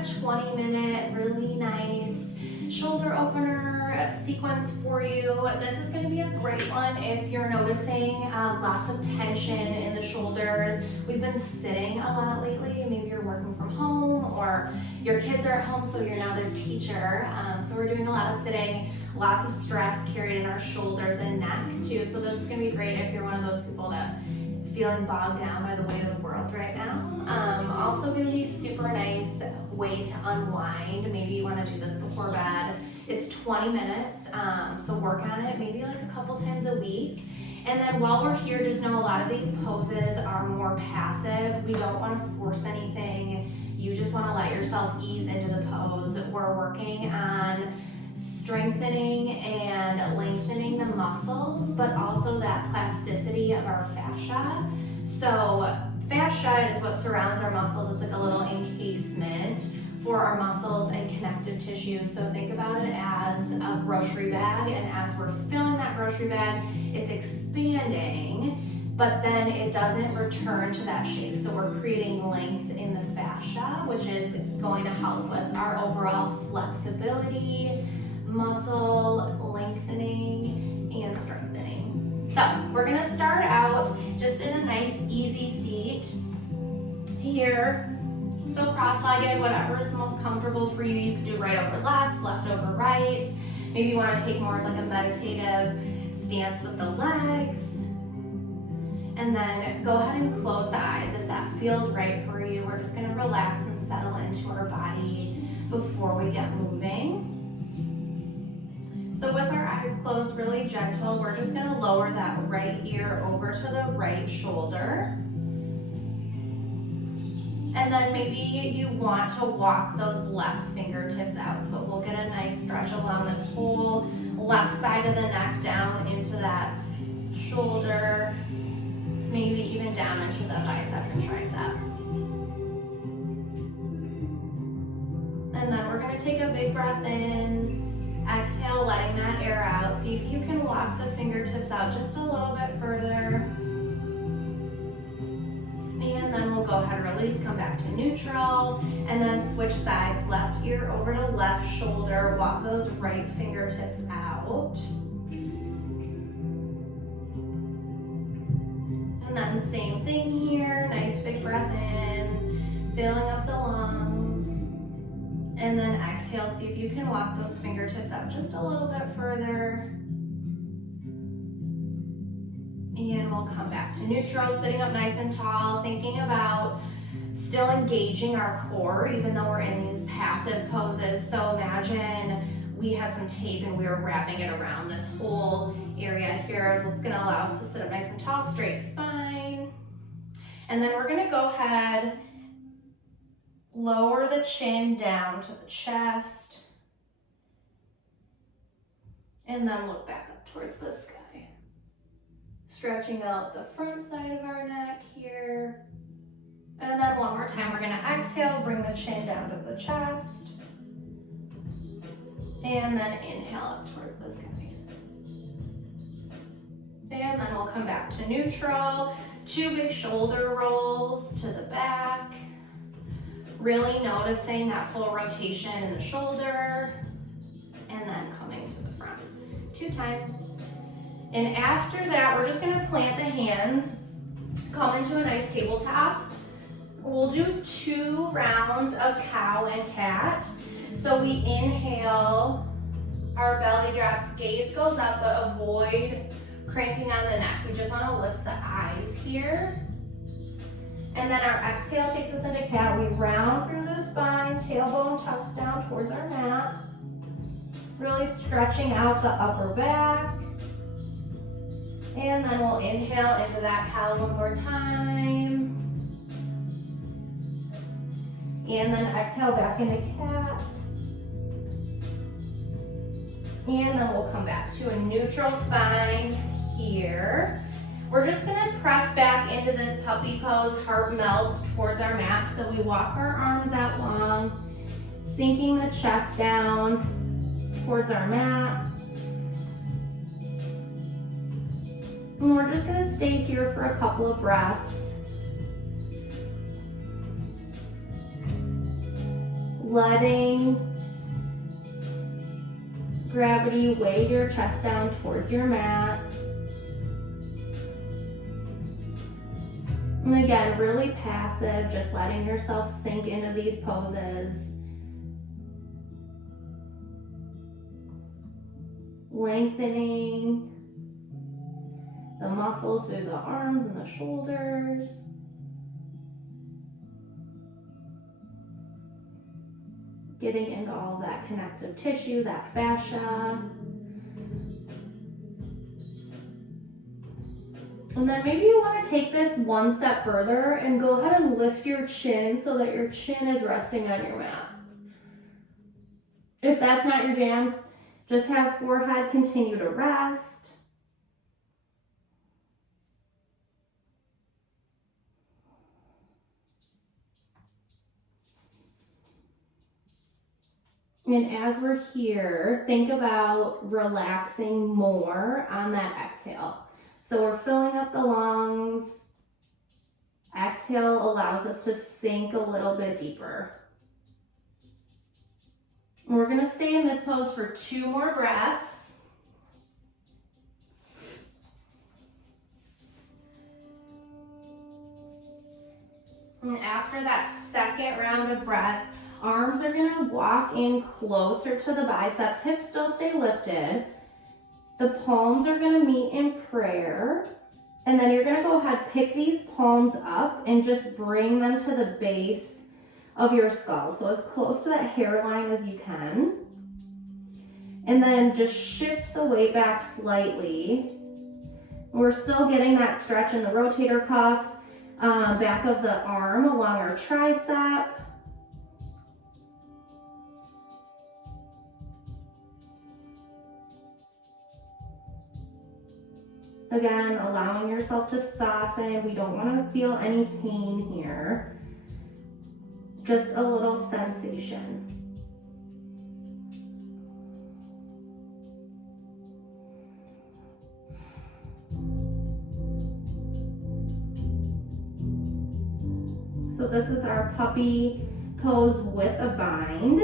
a 20-minute, really nice shoulder opener sequence for you. This is going to be a great one if you're noticing lots of tension in the shoulders. We've been sitting a lot lately. Maybe you're working from home or your kids are at home, so you're now their teacher. So we're doing a lot of sitting, lots of stress carried in our shoulders and neck too. So this is going to be great if you're one of those people that feeling bogged down by the weight of the world right now. Also going to be super nice way to unwind. Maybe you want to do this before bed. It's 20 minutes, so work on it maybe like a couple times a week. And then while we're here, just know a lot of these poses are more passive. We don't want to force anything. You just want to let yourself ease into the pose. We're working on strengthening and lengthening the muscles, but also that plasticity of our fascia. So fascia is what surrounds our muscles. It's like a little encasement for our muscles and connective tissue. So think about it as a grocery bag, and as we're filling that grocery bag, it's expanding, but then it doesn't return to that shape. So we're creating length in the fascia, which is going to help with our overall flexibility, muscle lengthening, and strengthening. So we're gonna start out just in a nice easy seat here. So cross-legged, whatever is most comfortable for you. You can do right over left, left over right. Maybe you want to take more of like a meditative stance with the legs. And then go ahead and close the eyes if that feels right for you. We're just going to relax and settle into our body before we get moving. So with our eyes closed, really gentle, we're just going to lower that right ear over to the right shoulder. And then maybe you want to walk those left fingertips out. So we'll get a nice stretch along this whole left side of the neck down into that shoulder, maybe even down into the bicep and tricep. And then we're going to take a big breath in, exhale, letting that air out. See if you can walk the fingertips out just a little bit further. And then we'll go ahead and release, come back to neutral, and then switch sides, left ear over to left shoulder, walk those right fingertips out. And then same thing here, nice big breath in, filling up the lungs. And then exhale, see if you can walk those fingertips out just a little bit further. And we'll come back to neutral, sitting up nice and tall, thinking about still engaging our core, even though we're in these passive poses. So imagine we had some tape and we were wrapping it around this whole area here. It's gonna allow us to sit up nice and tall, straight spine. And then we're gonna go ahead, lower the chin down to the chest, and then look back up towards the sky. Stretching out the front side of our neck here. And then one more time, we're gonna exhale, bring the chin down to the chest. And then inhale up towards the sky. And then we'll come back to neutral. 2 big shoulder rolls to the back. Really noticing that full rotation in the shoulder. And then coming to the front. 2 times. And after that, we're just gonna plant the hands, come into a nice tabletop. We'll do 2 rounds of cow and cat. So we inhale, our belly drops, gaze goes up, but avoid cranking on the neck. We just wanna lift the eyes here. And then our exhale takes us into cat. We round through the spine, tailbone tucks down towards our mat. Really stretching out the upper back. And then we'll inhale into that cow one more time. And then exhale back into cat. And then we'll come back to a neutral spine here. We're just gonna press back into this puppy pose, heart melts towards our mat. So we walk our arms out long, sinking the chest down towards our mat. And we're just gonna stay here for a couple of breaths. letting gravity weigh your chest down towards your mat. And again, really passive, just letting yourself sink into these poses. Lengthening the muscles through the arms and the shoulders. Getting into all of that connective tissue, that fascia. And then maybe you want to take this one step further and go ahead and lift your chin so that your chin is resting on your mat. If that's not your jam, just have forehead continue to rest. And as we're here, think about relaxing more on that exhale. So we're filling up the lungs. Exhale allows us to sink a little bit deeper. And we're going to stay in this pose for 2 more breaths. And after that second round of breath, arms are going to walk in closer to the biceps. Hips still stay lifted. The palms are going to meet in prayer. And then you're going to go ahead, pick these palms up and just bring them to the base of your skull. So as close to that hairline as you can. And then just shift the weight back slightly. We're still getting that stretch in the rotator cuff, back of the arm along our tricep. Again, allowing yourself to soften. We don't want to feel any pain here. Just a little sensation. So this is our puppy pose with a bind.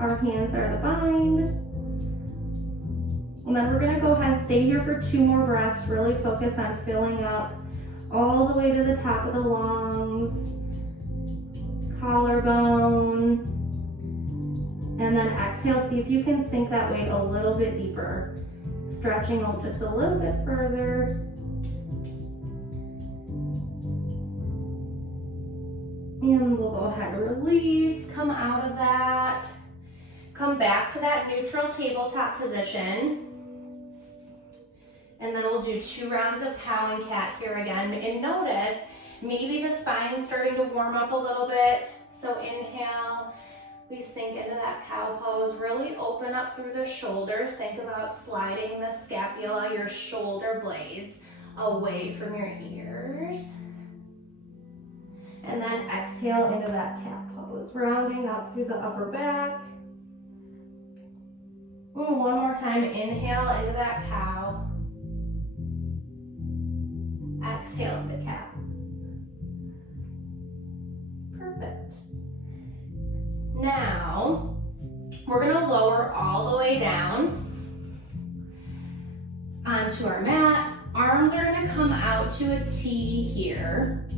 Our hands are the bind. And then we're going to go ahead and stay here for 2 more breaths. Really focus on filling up all the way to the top of the lungs, collarbone, and then exhale. See if you can sink that weight a little bit deeper. Stretching just a little bit further. And we'll go ahead and release, come out of that. Come back to that neutral tabletop position. And then we'll do 2 rounds of cow and cat here again. And notice, maybe the spine's starting to warm up a little bit. So inhale, we sink into that cow pose. Really open up through the shoulders. Think about sliding the scapula, your shoulder blades, away from your ears. And then exhale into that cat pose. Rounding up through the upper back. One more time, inhale into that cow. Exhale into cat. Perfect. Now, we're gonna lower all the way down onto our mat. Arms are gonna come out to a T here.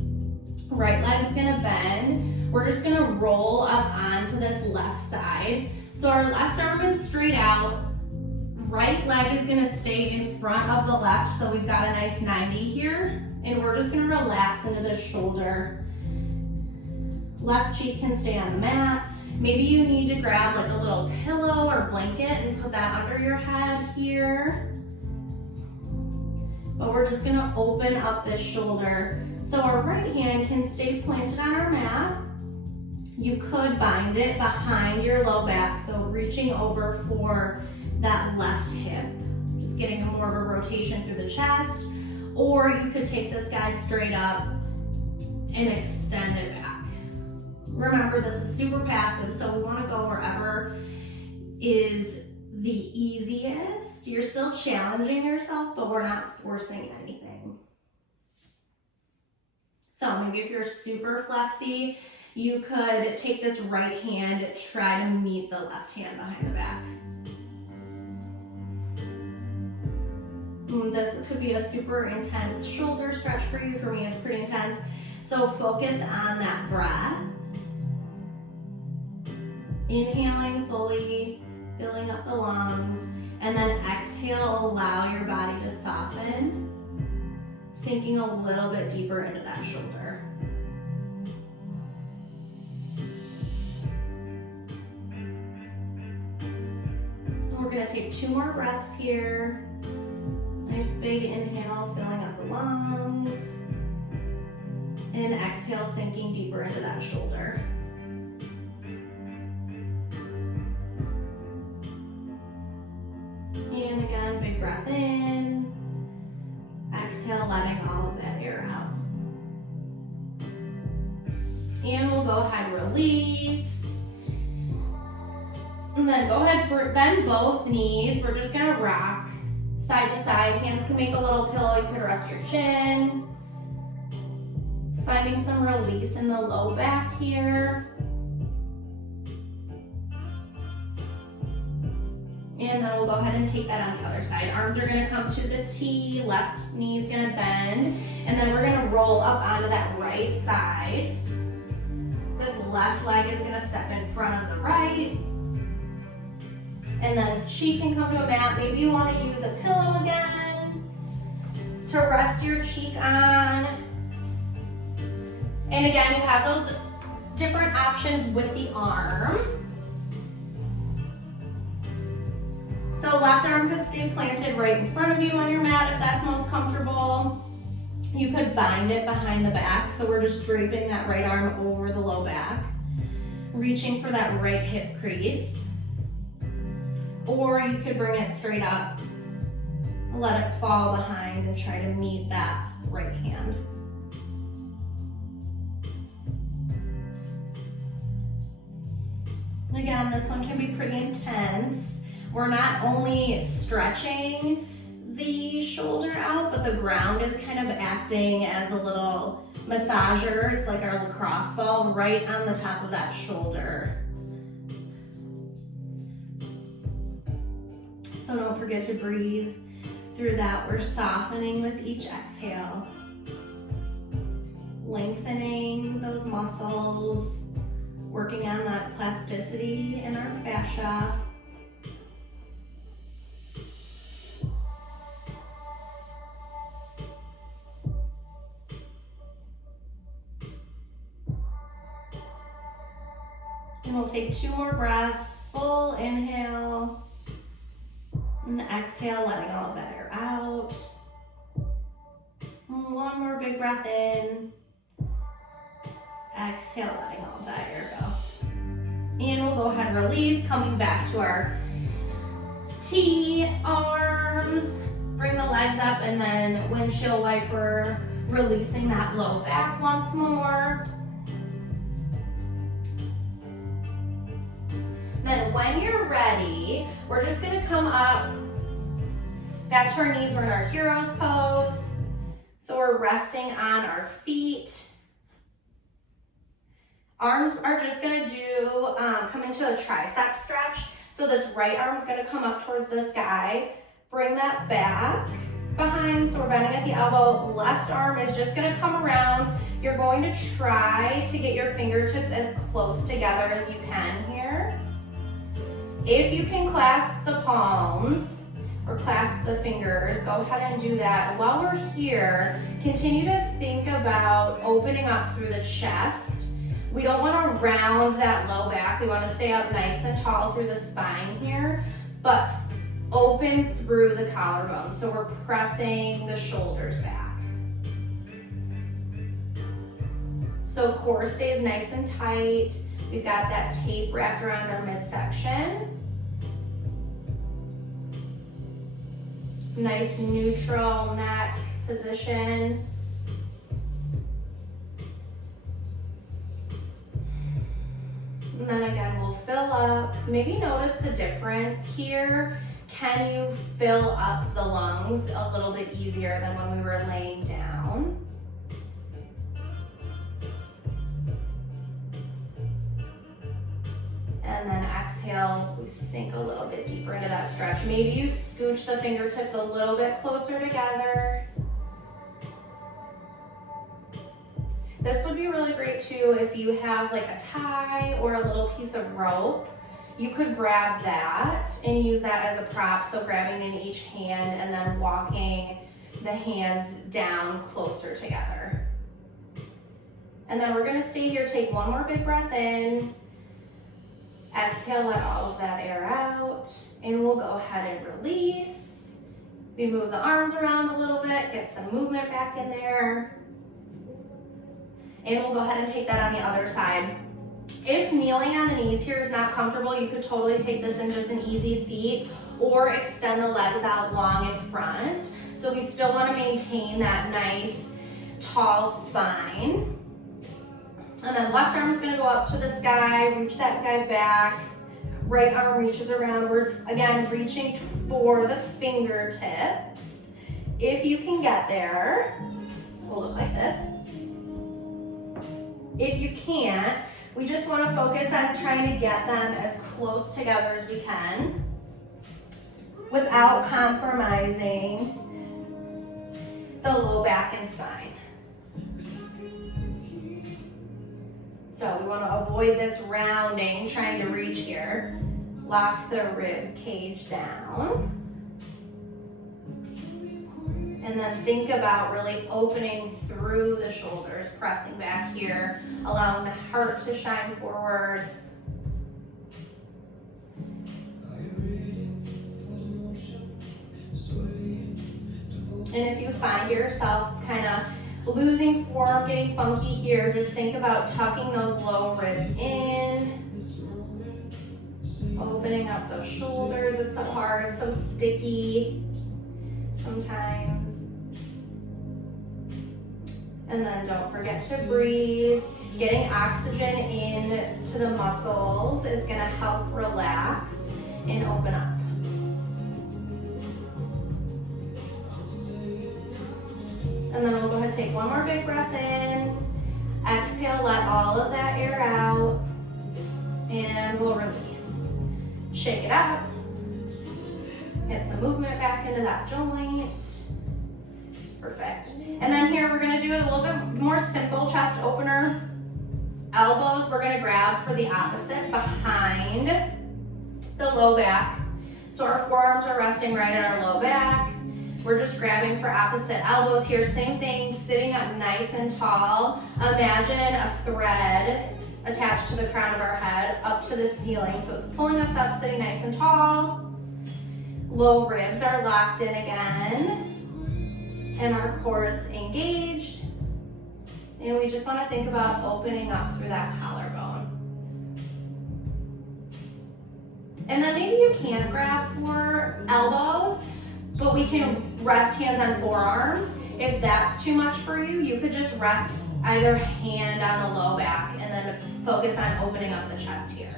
Right leg's gonna bend. We're just gonna roll up onto this left side. So our left arm is straight out. Right leg is gonna stay in front of the left, so we've got a nice 90 here. And we're just gonna relax into the shoulder. Left cheek can stay on the mat. Maybe you need to grab like a little pillow or blanket and put that under your head here. But we're just gonna open up this shoulder. So our right hand can stay planted on our mat. You could bind it behind your low back, so reaching over for that left hip. Just getting more of a rotation through the chest. Or you could take this guy straight up and extend it back. Remember, this is super passive, so we want to go wherever is the easiest. You're still challenging yourself, but we're not forcing anything. So maybe if you're super flexy, you could take this right hand, try to meet the left hand behind the back. This could be a super intense shoulder stretch for you. For me, it's pretty intense. So focus on that breath. Inhaling fully, filling up the lungs, and then exhale, allow your body to soften, sinking a little bit deeper into that shoulder. So we're gonna take 2 more breaths here. Nice big inhale, filling up the lungs, and exhale, sinking deeper into that shoulder. And again, big breath in. Exhale, letting all of that air out. And we'll go ahead, release. And then go ahead, bend both knees. We're just gonna rock side to side. Hands can make a little pillow. You could rest your chin. Just finding some release in the low back here. And then we'll go ahead and take that on the other side. Arms are gonna come to the T, left knee's gonna bend, and then we're gonna roll up onto that right side. This left leg is gonna step in front of the right. And then cheek can come to a mat. Maybe you wanna use a pillow again to rest your cheek on. And again, you have those different options with the arm. So left arm could stay planted right in front of you on your mat if that's most comfortable. You could bind it behind the back, so we're just draping that right arm over the low back, reaching for that right hip crease. Or you could bring it straight up, let it fall behind, and try to meet that right hand. Again, this one can be pretty intense. We're not only stretching the shoulder out, but the ground is kind of acting as a little massager. It's like our lacrosse ball right on the top of that shoulder. So don't forget to breathe through that. We're softening with each exhale. Lengthening those muscles, working on that plasticity in our fascia. And we'll take 2 more breaths, full inhale, and exhale, letting all of that air out. 1 more big breath in, exhale, letting all of that air go. And we'll go ahead and release, coming back to our T arms, bring the legs up, and then windshield wiper, releasing that low back once more. Then when you're ready, we're just gonna come up back to our knees. We're in our hero's pose. So we're resting on our feet. Arms are just gonna come into a tricep stretch. So this right arm is gonna come up towards the sky. Bring that back behind, so we're bending at the elbow. Left arm is just gonna come around. You're going to try to get your fingertips as close together as you can here. If you can clasp the palms or clasp the fingers, go ahead and do that. And while we're here, continue to think about opening up through the chest. We don't want to round that low back. We want to stay up nice and tall through the spine here, but open through the collarbone. So we're pressing the shoulders back. So core stays nice and tight. We've got that tape wrapped around our midsection. Nice neutral neck position. And then again, we'll fill up. Maybe notice the difference here. Can you fill up the lungs a little bit easier than when we were laying down? exhale, we sink a little bit deeper into that stretch. Maybe you scooch the fingertips a little bit closer together. This would be really great too if you have like a tie or a little piece of rope. You could grab that and use that as a prop, so grabbing in each hand and then walking the hands down closer together. And then we're gonna stay here, take one more big breath in, exhale, let all of that air out, and we'll go ahead and release. We move the arms around a little bit, get some movement back in there. And we'll go ahead and take that on the other side. If kneeling on the knees here is not comfortable, you could totally take this in just an easy seat or extend the legs out long in front. So we still want to maintain that nice tall spine. And then left arm is going to go up to the sky, reach that guy back. Right arm reaches aroundwards. Again, reaching for the fingertips. If you can get there, hold it like this. If you can't, we just want to focus on trying to get them as close together as we can without compromising the low back and spine. So we want to avoid this rounding, trying to reach here. Lock the rib cage down. And then think about really opening through the shoulders, pressing back here, allowing the heart to shine forward. And if you find yourself kind of losing form, getting funky here, just think about tucking those low ribs in, opening up those shoulders. It's so hard, it's so sticky sometimes. And then don't forget to breathe. Getting oxygen in to the muscles is gonna help relax and open up. And then we'll go ahead and take one more big breath in. Exhale, let all of that air out. And we'll release. Shake it out. Get some movement back into that joint. Perfect. And then here we're gonna do it a little bit more simple chest opener. Elbows we're gonna grab for the opposite behind the low back. So our forearms are resting right at our low back. We're just grabbing for opposite elbows here. Same thing, sitting up nice and tall. Imagine a thread attached to the crown of our head up to the ceiling. So it's pulling us up, sitting nice and tall. Low ribs are locked in again. And our core is engaged. And we just want to think about opening up through that collarbone. And then maybe you can grab for elbows, but we can rest hands on forearms. If that's too much for you, you could just rest either hand on the low back and then focus on opening up the chest here.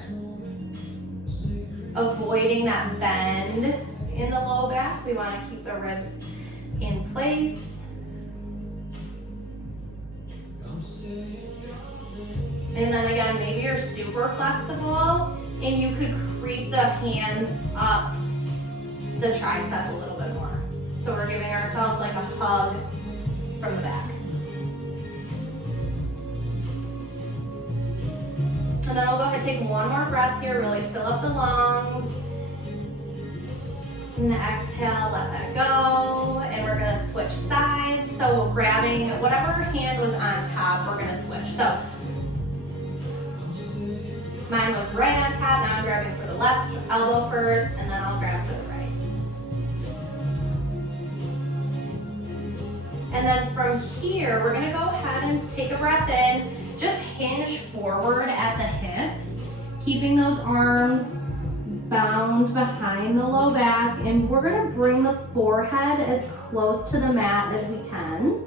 Avoiding that bend in the low back. We want to keep the ribs in place. And then again, maybe you're super flexible and you could creep the hands up the tricep a little bit more. So we're giving ourselves like a hug from the back. And then we'll go ahead and take one more breath here, really fill up the lungs. And exhale, let that go. And we're gonna switch sides. So grabbing whatever hand was on top, we're gonna switch. So mine was right on top, now I'm grabbing for the left elbow first, and then I'll grab for the right. And then from here, we're gonna go ahead and take a breath in, just hinge forward at the hips, keeping those arms bound behind the low back, and we're gonna bring the forehead as close to the mat as we can.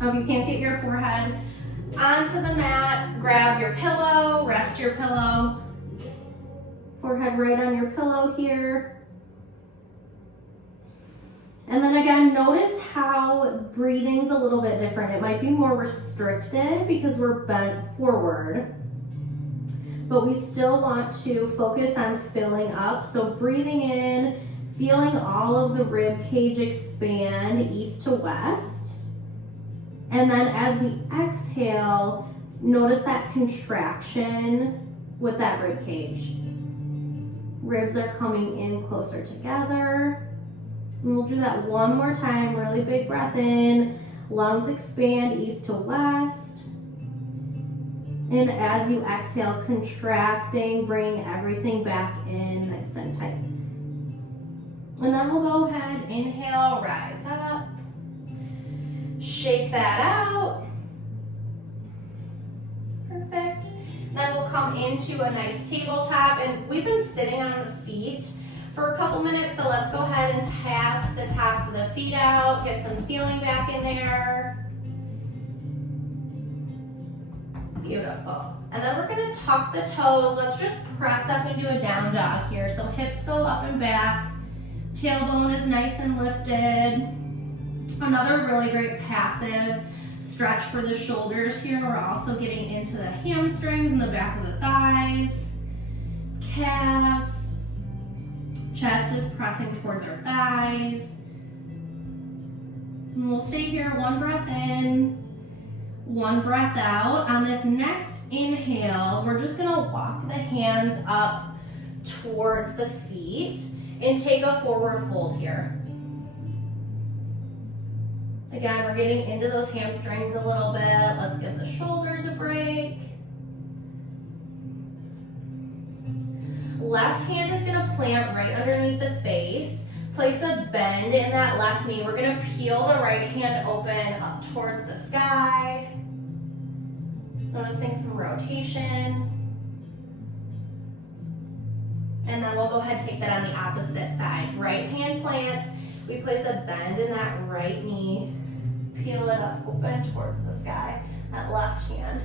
Now if you can't get your forehead onto the mat, grab your pillow, rest your pillow, forehead right on your pillow here. And then again, notice how breathing's a little bit different. It might be more restricted because we're bent forward. but we still want to focus on filling up. So breathing in, feeling all of the rib cage expand east to west. And then as we exhale, notice that contraction with that rib cage. Ribs are coming in closer together. And we'll do that one more time. Really big breath in. Lungs expand east to west. And as you exhale, contracting, bringing everything back in nice and tight. And then we'll go ahead, inhale, rise up. Shake that out. Perfect. Then we'll come into a nice tabletop, and we've been sitting on the feet for a couple minutes, so let's go ahead and tap the tops of the feet out, get some feeling back in there. Beautiful. And then we're gonna tuck the toes. Let's just press up into a down dog here. So hips go up and back, tailbone is nice and lifted. Another really great passive stretch for the shoulders here. We're also getting into the hamstrings and the back of the thighs, calves. Chest is pressing towards our thighs. And we'll stay here, one breath in, one breath out. On this next inhale, we're just gonna walk the hands up towards the feet and take a forward fold here. Again, we're getting into those hamstrings a little bit. Let's give the shoulders a break. Left hand is gonna plant right underneath the face. Place a bend in that left knee. We're gonna peel the right hand open up towards the sky. Noticing some rotation. And then we'll go ahead and take that on the opposite side. Right hand plants. We place a bend in that right knee. Peel it up open towards the sky. That left hand.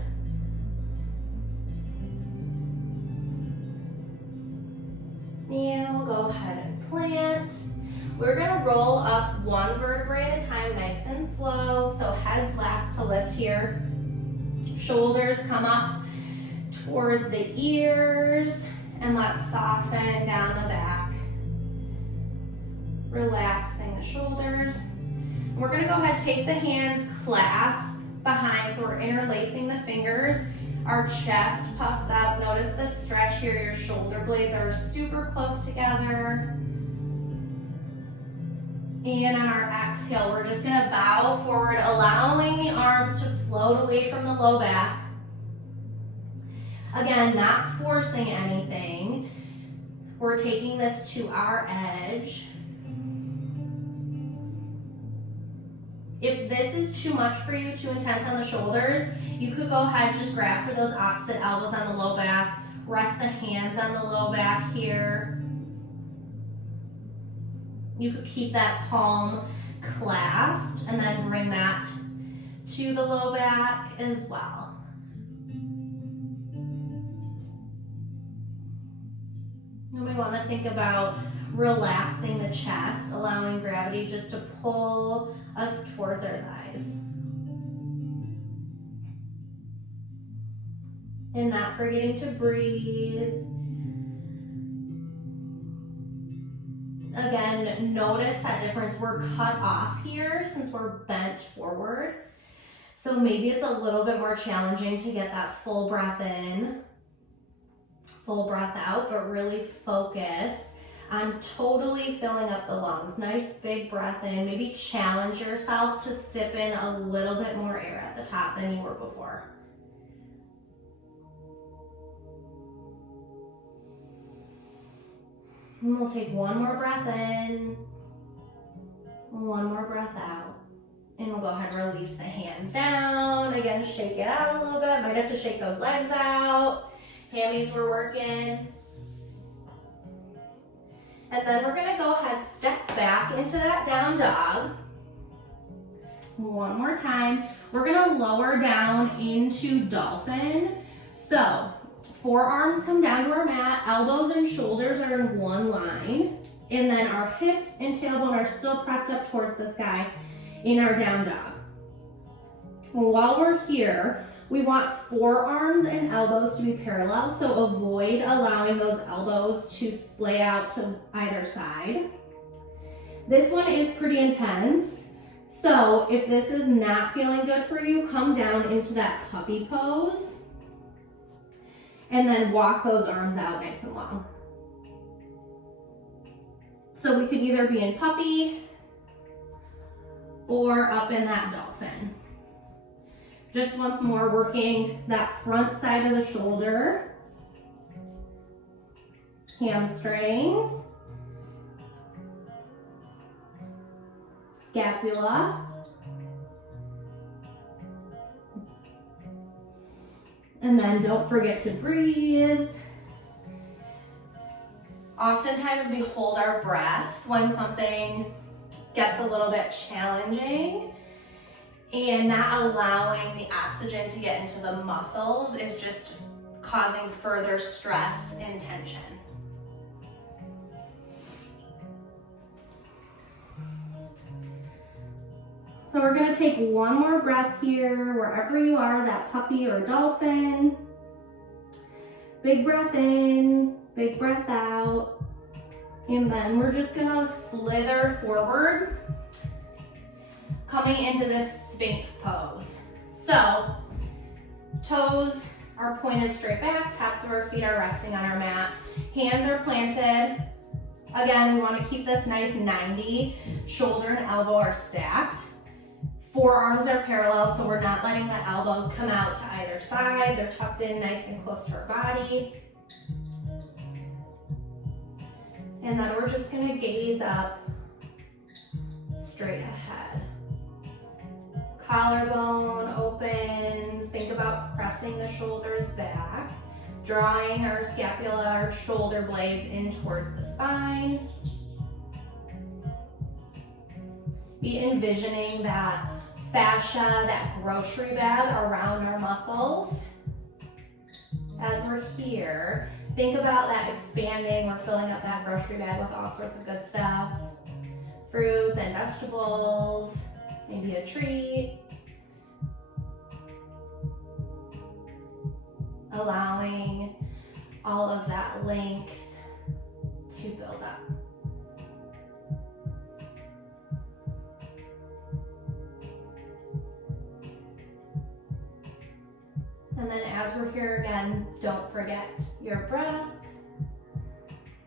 And we'll go ahead and plant. We're gonna roll up one vertebrae at a time, nice and slow. So head's last to lift here. Shoulders come up towards the ears, and let's soften down the back. Relaxing the shoulders. We're gonna go ahead and take the hands, clasp behind, so we're interlacing the fingers. Our chest puffs up. Notice the stretch here. Your shoulder blades are super close together. And on our exhale, we're just gonna bow forward, allowing the arms to float away from the low back. Again, not forcing anything. We're taking this to our edge. If this is too much for you, too intense on the shoulders, you could go ahead and just grab for those opposite elbows on the low back. Rest the hands on the low back here. You could keep that palm clasped and then bring that to the low back as well. And we want to think about relaxing the chest, allowing gravity just to pull us towards our thighs. And not forgetting to breathe. Again, notice that difference. We're cut off here since we're bent forward. So maybe it's a little bit more challenging to get that full breath in, full breath out, but really focus on totally filling up the lungs. Nice big breath in. Maybe challenge yourself to sip in a little bit more air at the top than you were before. And we'll take one more breath in, one more breath out. And we'll go ahead and release the hands down. Again, shake it out a little bit. Might have to shake those legs out. Hammies were working. And then we're gonna go ahead, step back into that down dog. One more time. We're gonna lower down into dolphin. So, forearms come down to our mat, elbows and shoulders are in one line, and then our hips and tailbone are still pressed up towards the sky in our down dog. Well, while we're here, We want forearms and elbows to be parallel, so avoid allowing those elbows to splay out to either side. This one is pretty intense, so if this is not feeling good for you, come down into that puppy pose and then walk those arms out nice and long. So we could either be in puppy or up in that dolphin. Just once more, working that front side of the shoulder, hamstrings, scapula, and then don't forget to breathe. Oftentimes we hold our breath when something gets a little bit challenging, and not allowing the oxygen to get into the muscles is just causing further stress and tension. So we're gonna take one more breath here, wherever you are, that puppy or dolphin. Big breath in, big breath out. And then we're just gonna slither forward, coming into this Sphinx pose. So, toes are pointed straight back, tops of our feet are resting on our mat. Hands are planted. Again, we wanna keep this nice 90. Shoulder and elbow are stacked. Forearms are parallel, so we're not letting the elbows come out to either side. They're tucked in nice and close to our body. And then we're just gonna gaze up, straight ahead. Collarbone opens. Think about pressing the shoulders back, drawing our scapula, our shoulder blades in towards the spine. Be envisioning that fascia, that grocery bag around our muscles. As we're here, think about that expanding. We're filling up that grocery bag with all sorts of good stuff. Fruits and vegetables, maybe a treat. Allowing all of that length to build up. And then as we're here again, don't forget your breath.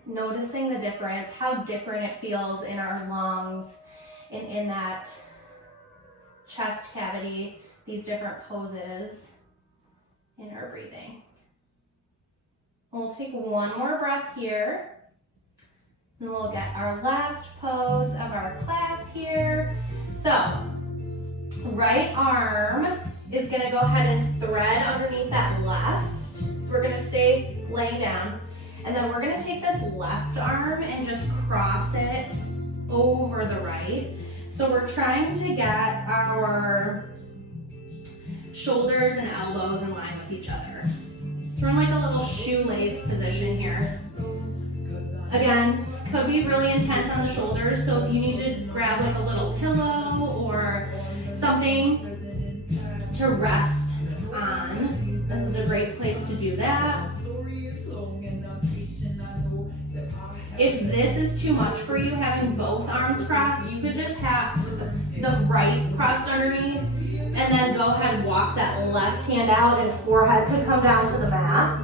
Noticing the difference, how different it feels in our lungs and in that chest cavity, these different poses in our breathing. And we'll take one more breath here. And we'll get our last pose of our class here. So, right arm is gonna go ahead and thread underneath that left. So we're gonna stay laying down. And then we're gonna take this left arm and just cross it over the right. So we're trying to get our shoulders and elbows in line with each other. So we're in like a little shoelace position here. Again, this could be really intense on the shoulders, so if you need to grab like a little pillow or something to rest on, this is a great place to do that. If this is too much for you, having both arms crossed, you could just have the right crossed underneath and then go ahead and walk that left hand out and forehead could come down to the mat.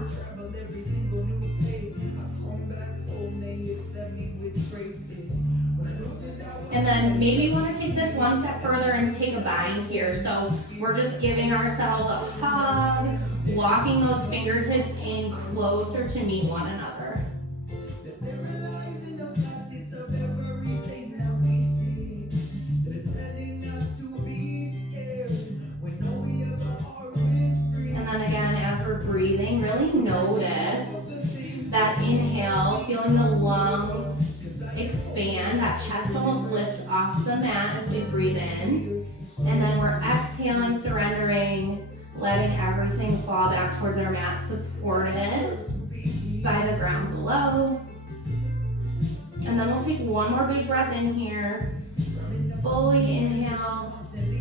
And then maybe you want to take this one step further and take a bind here. So we're just giving ourselves a hug, walking those fingertips in closer to meet one another. And then again, as we're breathing, really notice that inhale, feeling the lungs expand, that chest almost lifts off the mat as we breathe in. And then we're exhaling, surrendering, letting everything fall back towards our mat, supported by the ground below. And then we'll take one more big breath in here. Fully inhale,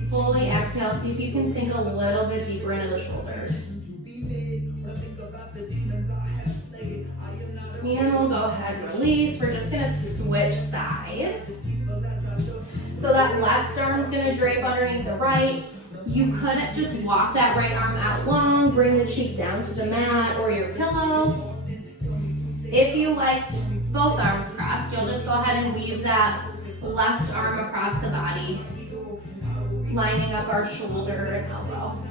fully exhale, see if you can sink a little bit deeper into the shoulders. And we'll go ahead and release. We're just gonna switch sides. So that left arm's gonna drape underneath the right. You could just walk that right arm out long, bring the cheek down to the mat or your pillow. If you liked both arms crossed, you'll just go ahead and weave that left arm across the body, lining up our shoulder and elbow.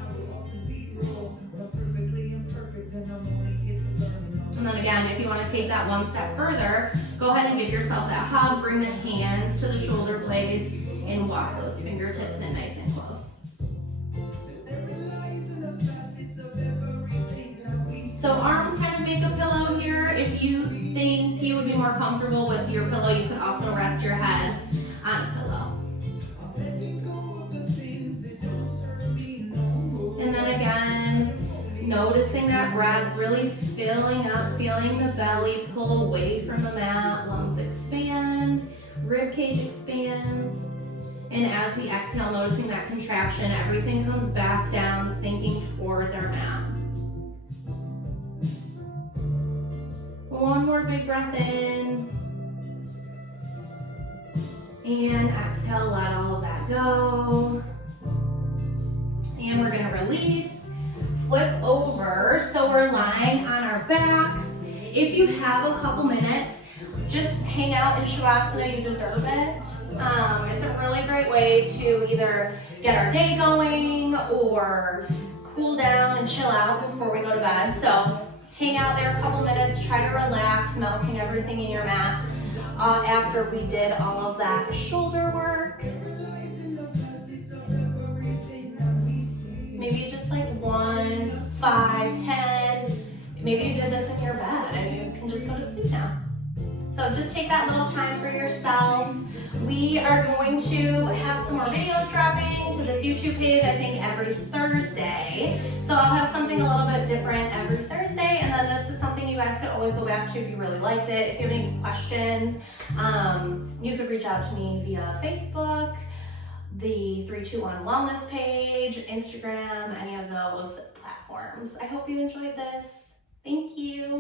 And then again, if you want to take that one step further, go ahead and give yourself that hug, bring the hands to the shoulder blades, and walk those fingertips in nice and close. So arms kind of make a pillow here. If you think you would be more comfortable with your pillow, you could also rest your head on a pillow. And then again, noticing that breath, really filling up, feeling the belly pull away from the mat, lungs expand, rib cage expands. And as we exhale, noticing that contraction, everything comes back down, sinking towards our mat. One more big breath in. And exhale, let all of that go. And we're gonna release. Flip over, so we're lying on our backs. If you have a couple minutes, just hang out in Shavasana, you deserve it. It's a really great way to either get our day going or cool down and chill out before we go to bed. So hang out there a couple minutes, try to relax, melting everything in your mat after we did all of that shoulder work. Maybe just like 1, 5, 10. Maybe you did this in your bed and you can just go to sleep now. So just take that little time for yourself. We are going to have some more videos dropping to this YouTube page, I think every Thursday. So I'll have something a little bit different every Thursday, and then this is something you guys could always go back to if you really liked it. If you have any questions, you could reach out to me via Facebook, the 321 Wellness page, Instagram, any of those platforms. I hope you enjoyed this. Thank you.